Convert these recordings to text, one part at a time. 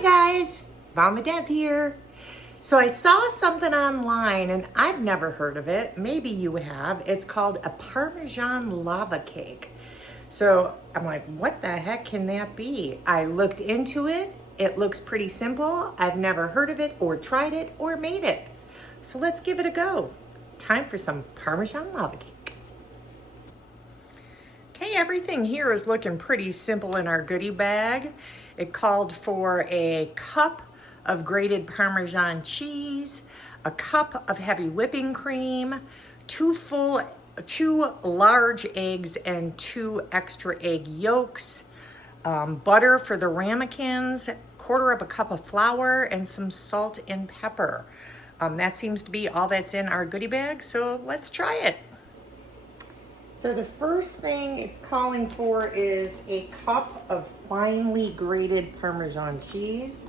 Hi guys, Mama Deb here. So I saw something online and I've never heard of it. Maybe you have. It's called a Parmesan lava cake. So I'm like, what the heck can that be? I looked into it. It looks pretty simple. I've never heard of it or tried it or made it. So let's give it a go. Time for some Parmesan lava cake. Okay, everything here is looking pretty simple in our goodie bag. It called for a cup of grated Parmesan cheese, a cup of heavy whipping cream, two large eggs and 2 extra egg yolks, butter for the ramekins, 1/4 of a cup of flour, and some salt and pepper. That seems to be all that's in our goodie bag, so let's try it. So the first thing it's calling for is a cup of finely grated Parmesan cheese.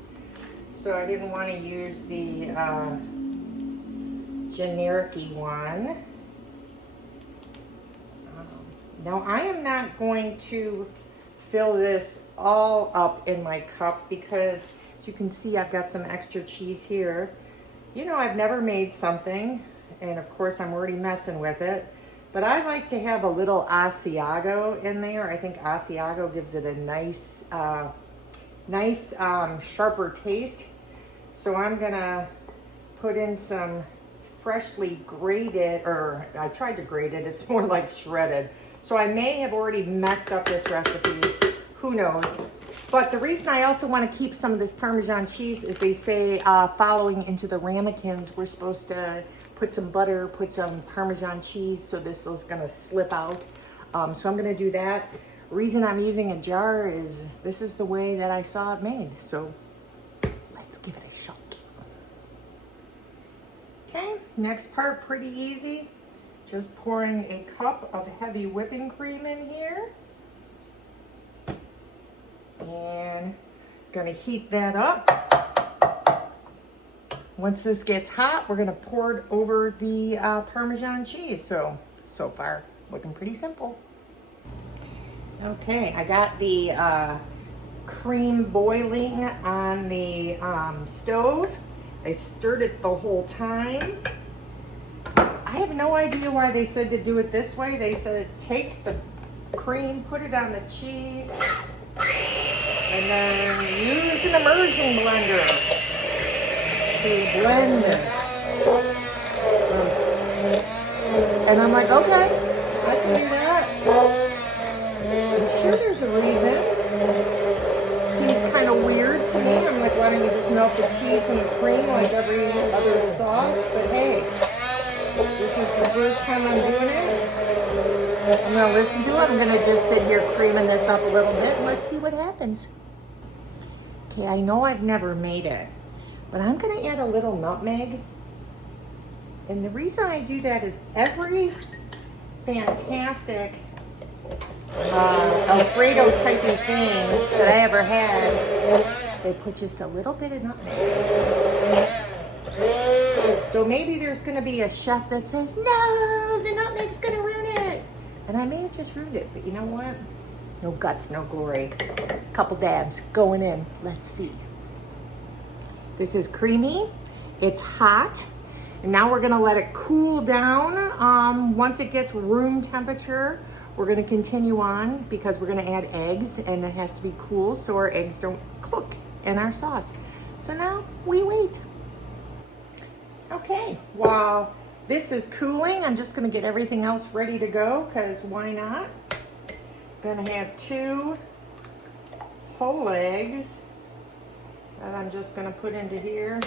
So I didn't want to use the generic-y one. Now I am not going to fill this all up in my cup because, as you can see, I've got some extra cheese here. You know, I've never made something, and of course I'm already messing with it. But I like to have a little Asiago in there. I think Asiago gives it a nice, sharper taste. So I'm gonna put in some freshly grated, or I tried to grate it, it's more like shredded. So I may have already messed up this recipe, who knows. But the reason I also want to keep some of this Parmesan cheese is they say following into the ramekins, we're supposed to put some butter, put some Parmesan cheese, so this is gonna slip out. So I'm gonna do that. Reason I'm using a jar is this is the way that I saw it made. So let's give it a shot. Okay, next part pretty easy. Just pouring a cup of heavy whipping cream in here. And gonna heat that up. Once this gets hot, we're gonna pour it over the Parmesan cheese. So far, looking pretty simple. Okay, I got the cream boiling on the stove. I stirred it the whole time. I have no idea why they said to do it this way. They said take the cream, put it on the cheese, and then use an immersion blender to blend this. And I'm like, okay, I can do that. I'm sure there's a reason. Seems kind of weird to me. I'm like, why don't you just melt the cheese and the cream like every other sauce? But hey, this is the first time I'm doing it. I'm gonna listen to it. I'm gonna just sit here creaming this up a little bit and let's see what happens. Okay, I know I've never made it, but I'm gonna add a little nutmeg. And the reason I do that is every fantastic Alfredo type of thing that I ever had, they put just a little bit of nutmeg. So maybe there's gonna be a chef that says, no, the nutmeg's gonna ruin it. And I may have just ruined it, but you know what? No guts, no glory. Couple dabs going in, let's see. This is creamy, it's hot. And now we're gonna let it cool down. Once it gets room temperature, we're gonna continue on because we're gonna add eggs and it has to be cool so our eggs don't cook in our sauce. So now we wait. Okay, while this is cooling, I'm just gonna get everything else ready to go because why not? Gonna have 2 whole eggs that I'm just gonna put into here.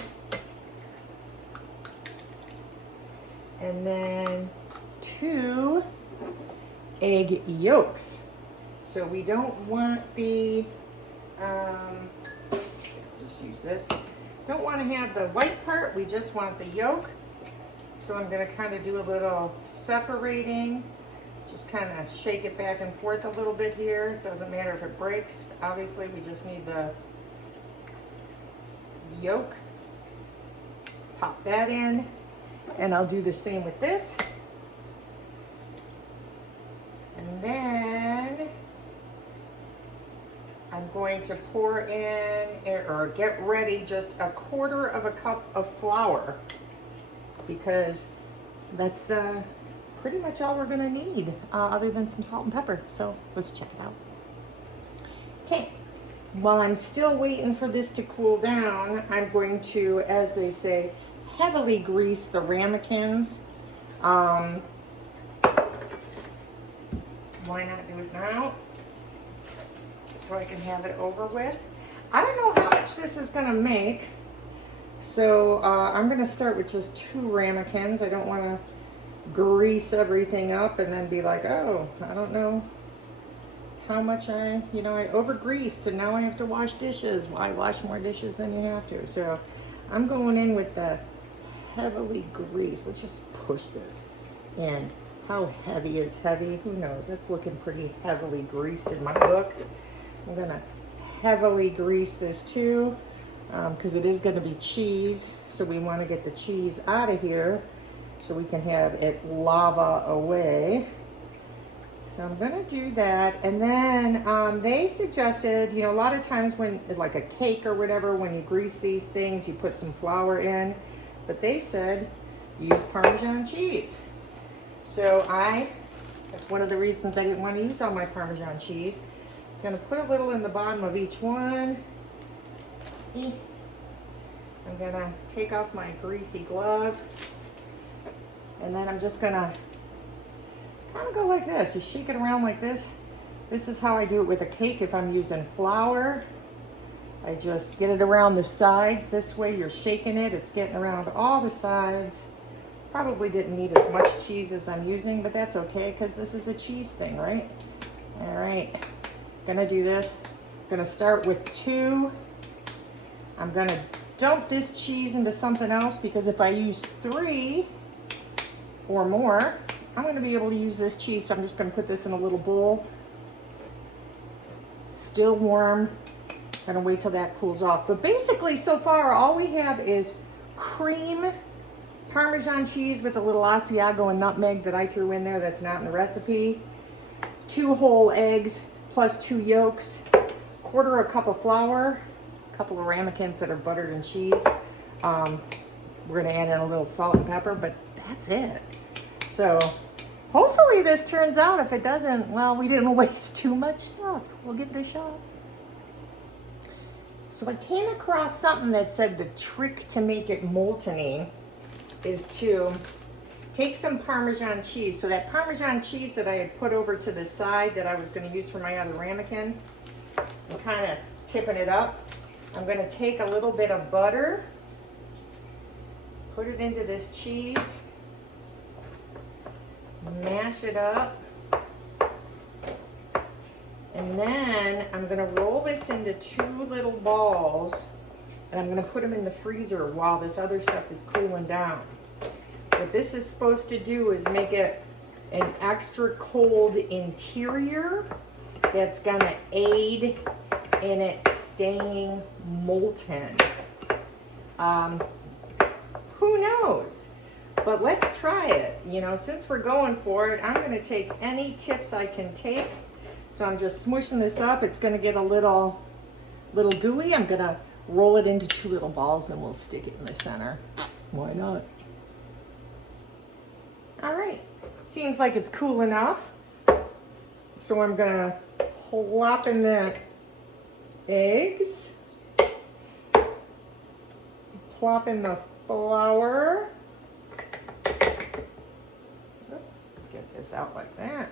And then 2 egg yolks. So we don't want the, just use this. Don't want to have the white part, we just want the yolk. So I'm gonna kind of do a little separating. Just kind of shake it back and forth a little bit here. Doesn't matter if it breaks. Obviously, we just need the yolk. Pop that in. And I'll do the same with this. And then I'm going to pour in or get ready just a quarter of a cup of flour, because that's pretty much all we're gonna need, other than some salt and pepper. So let's check it out. Okay, while I'm still waiting for this to cool down, I'm going to, as they say, heavily grease the ramekins. Why not do it now? So I can have it over with. I don't know how much this is gonna make. So I'm gonna start with just 2 ramekins. I don't wanna grease everything up and then be like, oh, I don't know how much I over greased and now I have to wash dishes. Why wash more dishes than you have to? So I'm going in with the heavily greased. Let's just push this in. How heavy is heavy? Who knows? That's looking pretty heavily greased in my book. I'm gonna heavily grease this too, because it is gonna be cheese. So we wanna get the cheese out of here so we can have it lava away. So I'm gonna do that. And then they suggested, a lot of times when, like a cake or whatever, when you grease these things, you put some flour in. But they said, use Parmesan cheese. So that's one of the reasons I didn't want to use all my Parmesan cheese. I'm gonna put a little in the bottom of each one. I'm gonna take off my greasy glove. And then I'm just gonna kind of go like this. You shake it around like this. This is how I do it with a cake if I'm using flour. I just get it around the sides. This way you're shaking it. It's getting around all the sides. Probably didn't need as much cheese as I'm using, but that's okay because this is a cheese thing, right? All right, gonna do this. Gonna start with 2. I'm gonna dump this cheese into something else because if I use 3 or more, I'm gonna be able to use this cheese. So I'm just gonna put this in a little bowl. Still warm. Gonna wait till that cools off. But basically so far all we have is cream, Parmesan cheese with a little Asiago and nutmeg that I threw in there that's not in the recipe, 2 whole eggs plus 2 yolks, quarter a cup of flour, a couple of ramekins that are buttered and cheese. We're gonna add in a little salt and pepper, but that's it. So hopefully this turns out. If it doesn't, well, we didn't waste too much stuff. We'll give it a shot. So I came across something that said the trick to make it molten-y is to take some Parmesan cheese. So that Parmesan cheese that I had put over to the side that I was going to use for my other ramekin, I'm kind of tipping it up. I'm going to take a little bit of butter, put it into this cheese, mash it up, and then I'm going to roll this into 2 little balls, and I'm going to put them in the freezer while this other stuff is cooling down. What this is supposed to do is make it an extra cold interior that's going to aid in it staying molten. Who knows? But let's try it. Since we're going for it, I'm going to take any tips I can take. So I'm just smushing this up. It's going to get a little gooey. I'm going to roll it into 2 little balls and we'll stick it in the center. Why not? All right. Seems like it's cool enough. So I'm going to plop in the eggs. Plop in the flour. Get this out like that.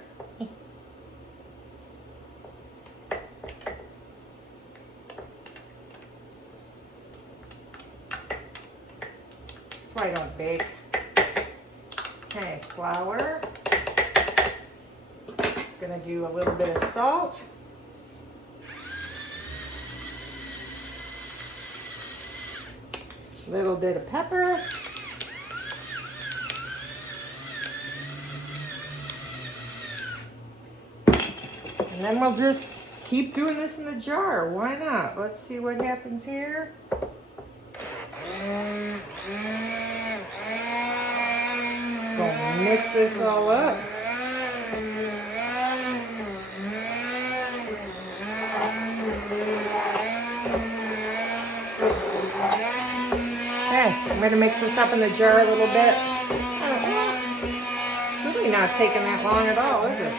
So I don't bake. Okay, flour. Gonna do a little bit of salt. A little bit of pepper. And then we'll just keep doing this in the jar. Why not? Let's see what happens here. Gonna mix this all up. I'm gonna mix this up in the jar a little bit. Really not taking that long at all, is it?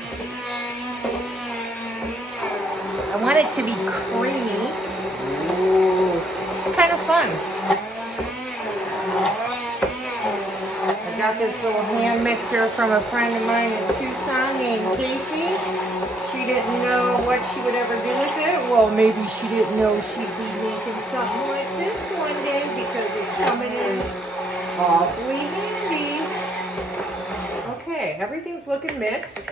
I want it to be creamy. Ooh, it's kind of fun. I got this little hand mixer from a friend of mine in Tucson named Casey. She didn't know what she would ever do with it. Well, maybe she didn't know she'd be making something like this one day because it's coming in awfully handy. Okay, everything's looking mixed.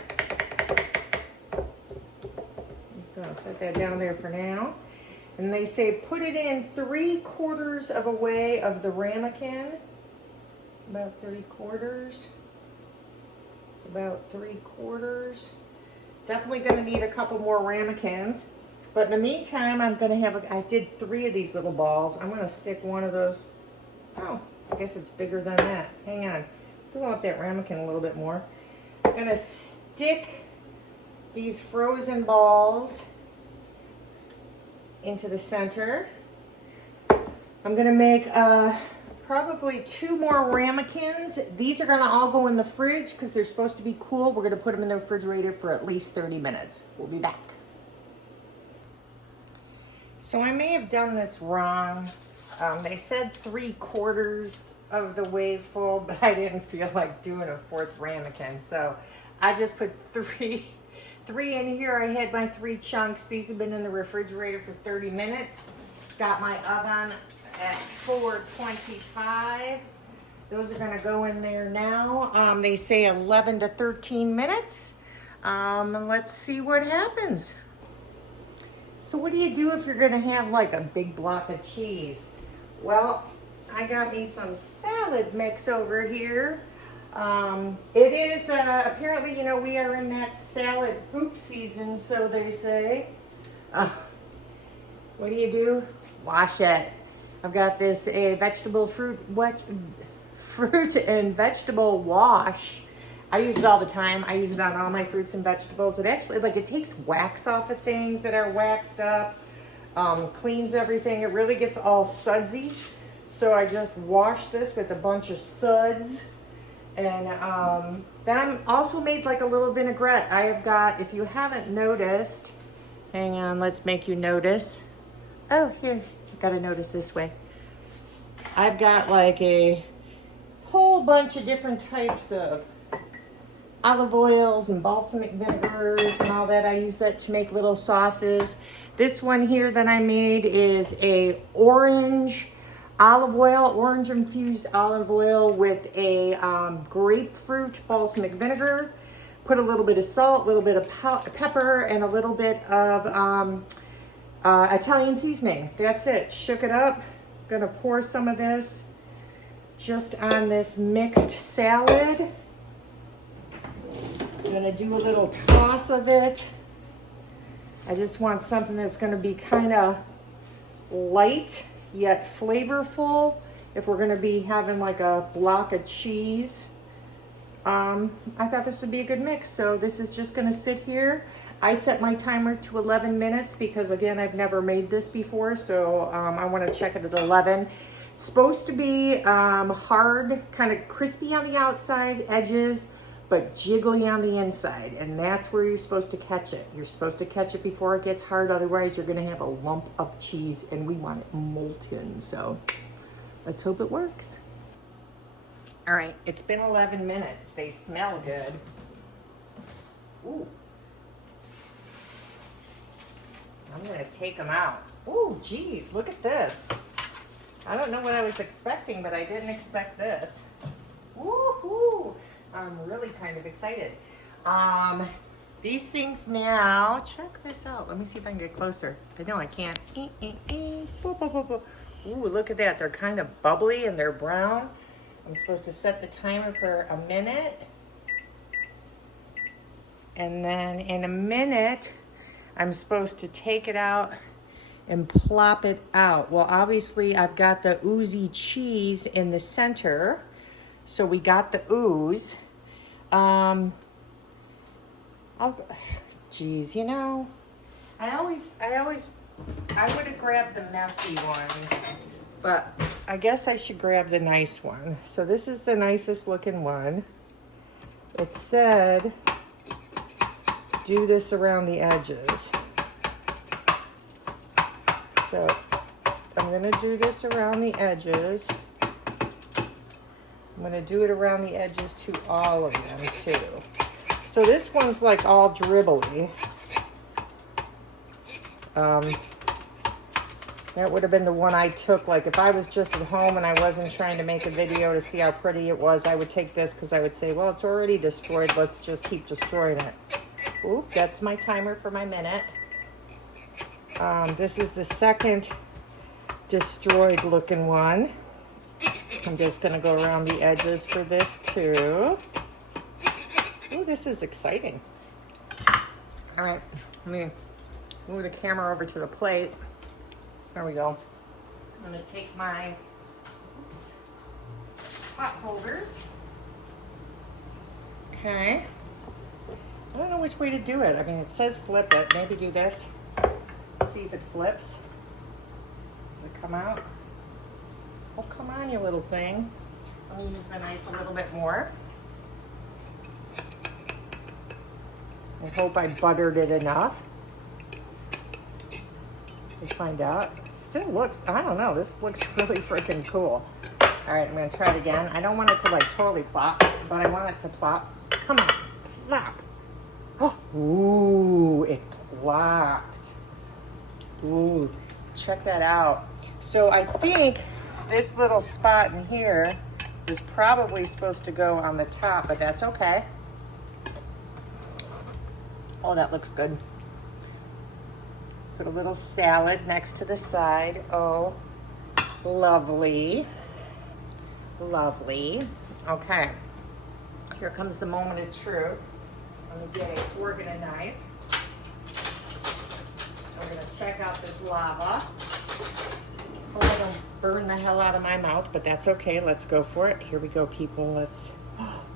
I'll set that down there for now. And they say put it in 3/4 of a way of the ramekin. It's about 3/4. It's about 3/4. Definitely going to need a couple more ramekins. But in the meantime, I'm going to have, I did 3 of these little balls. I'm going to stick one of those. Oh, I guess it's bigger than that. Hang on. Fill up that ramekin a little bit more. I'm going to stick these frozen balls into the center. I'm gonna make probably 2 more ramekins. These are gonna all go in the fridge because they're supposed to be cool. We're gonna put them in the refrigerator for at least 30 minutes. We'll be back. So I may have done this wrong. They said 3/4 of the way full, but I didn't feel like doing a 4th ramekin. So I just put 3 in here. I had my 3 chunks. These have been in the refrigerator for 30 minutes. Got my oven at 425. Those are going to go in there now. They say 11 to 13 minutes. And let's see what happens. So what do you do if you're going to have like a big block of cheese? Well, I got me some salad mix over here. It is, apparently, you know, we are in that salad poop season, so they say. What do? Wash it. I've got this fruit and vegetable wash. I use it all the time. I use it on all my fruits and vegetables. It actually, like, it takes wax off of things that are waxed up, cleans everything. It really gets all sudsy. So I just wash this with a bunch of suds. And then I'm also made like a little vinaigrette. I have got, if you haven't noticed, hang on, let's make you notice. Oh, here, you gotta notice this way. I've got like a whole bunch of different types of olive oils and balsamic vinegars and all that. I use that to make little sauces. This one here that I made is a orange infused olive oil with a grapefruit balsamic vinegar. Put a little bit of salt, a little bit of pepper, and a little bit of Italian seasoning. That's it. Shook it up. Gonna pour some of this just on this mixed salad. I'm gonna do a little toss of it. I just want something that's gonna be kind of light yet flavorful if we're going to be having like a block of cheese. I thought this would be a good mix, so this is just going to sit here. I set my timer to 11 minutes because, again, I've never made this before, so I want to check it at 11. It's supposed to be hard, kind of crispy on the outside edges, but jiggly on the inside, and that's where you're supposed to catch it. You're supposed to catch it before it gets hard, otherwise you're gonna have a lump of cheese, and we want it molten, so let's hope it works. All right, it's been 11 minutes. They smell good. Ooh. I'm gonna take them out. Ooh, geez, look at this. I don't know what I was expecting, but I didn't expect this. Woohoo! I'm really kind of excited. These things now, check this out. Let me see if I can get closer. I know I can't. Ooh, look at that. They're kind of bubbly and they're brown. I'm supposed to set the timer for a minute. And then in a minute, I'm supposed to take it out and plop it out. Well, obviously I've got the oozy cheese in the center. So we got the ooze. Geez, you know, I would have grabbed the messy ones, but I guess I should grab the nice one. So this is the nicest looking one. It said, do this around the edges. So I'm gonna do this around the edges. I'm gonna do it around the edges to all of them too. So this one's like all dribbly. That would have been the one I took. Like if I was just at home and I wasn't trying to make a video to see how pretty it was, I would take this because I would say, well, it's already destroyed. Let's just keep destroying it. Oop, that's my timer for my minute. This is the second destroyed looking one. I'm just gonna go around the edges for this too. Oh, this is exciting. All right, let me move the camera over to the plate. There we go. I'm gonna take my pot holders. Okay. I don't know which way to do it. I mean, it says flip it. Maybe do this. Let's see if it flips. Does it come out? Oh, come on, you little thing. Let me use the knife a little bit more. I hope I buttered it enough. Let's find out. It still looks, I don't know, this looks really freaking cool. All right, I'm gonna try it again. I don't want it to like totally plop, but I want it to plop. Come on, plop. Oh, ooh, it plopped. Ooh, check that out. So I think this little spot in here is probably supposed to go on the top, but that's okay. Oh, that looks good. Put a little salad next to the side. Oh, lovely. Lovely. Okay, here comes the moment of truth. I'm gonna get a fork and a knife. We're gonna check out this lava. Hope I don't burn the hell out of my mouth, but that's okay. Let's go for it. Here we go, people. Let's,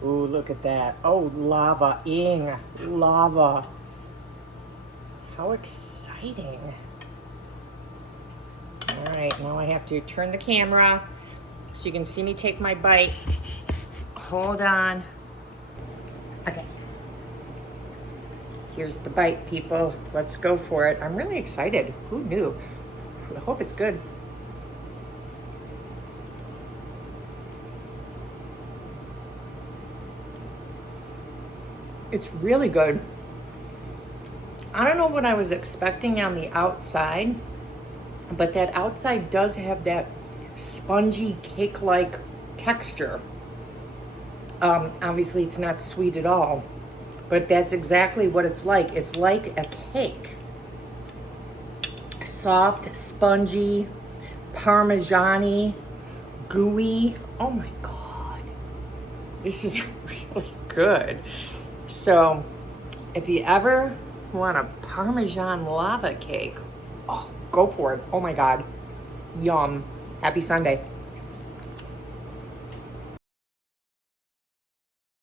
ooh, look at that. Oh, lava-ing, lava. How exciting. All right, now I have to turn the camera so you can see me take my bite. Hold on. Okay. Here's the bite, people. Let's go for it. I'm really excited. Who knew? I hope it's good. It's really good. I don't know what I was expecting on the outside, but that outside does have that spongy cake-like texture. Obviously it's not sweet at all, but that's exactly what it's like. It's like a cake. Soft, spongy, Parmesan-y, gooey. Oh my God. This is really good. So if you ever want a Parmesan lava cake, oh, go for it. Oh my God. Yum. Happy Sunday.